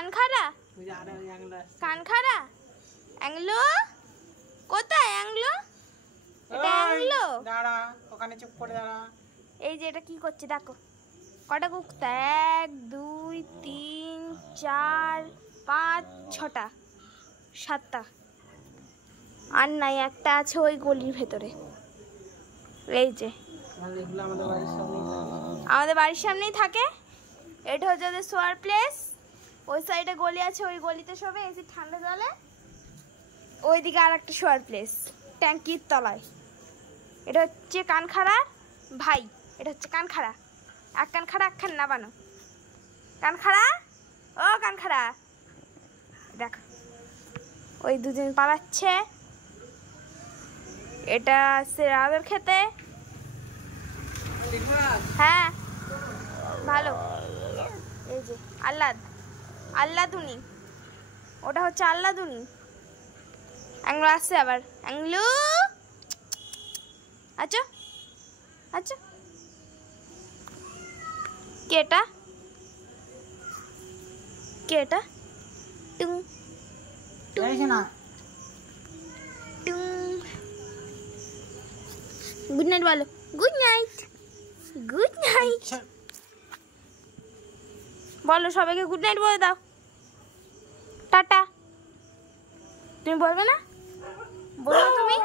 কানখাড়া কানখাড়া অ্যাংলো কোথায় অ্যাংলো? এটা অ্যাংলো। দাঁড়া ওখানে চুপ করে দাঁড়া। এই যে এটা কি করছে দেখো, কটা কুকুর? 1 2 3 4 5 6টা 7টা, আর নাই একটা আছে ওই গলির ভেতরে। এই যে আমাদের বাড়ির সামনেই থাকে। এটা হচ্ছে ওদের শোয়ার প্লেস। ওই সাইডে গলি আছে, ওই গলিতে শোবে এসে ঠান্ডা জলে। ওইদিকে আর একটা শোয়ার প্লেস ট্যাঙ্কির তলায়। এটা হচ্ছে কানখাড়ার ভাই, এটা হচ্ছে কানখাড়া। এক কানখাড়া একখান নাবানো। কানখাড়া ও কানখাড়া দেখ, ওই দুদিন পালাচ্ছে। এটা সে আদর খেতে। হ্যাঁ ভালো। এই যে আল্লাদুনি, ওটা হচ্ছে আল্লাদুনি। অ্যাংলো আসছে আবার, অ্যাংলো আচ্ছা আচ্ছা। কেটা কেটা টুং টুং টুং। গুড নাইট বলো, গুড নাইট গুড নাইট বলো সবাইকে, গুড নাইট বলে দাও, টাটা। তুমি বলবে না? বলো তুমি।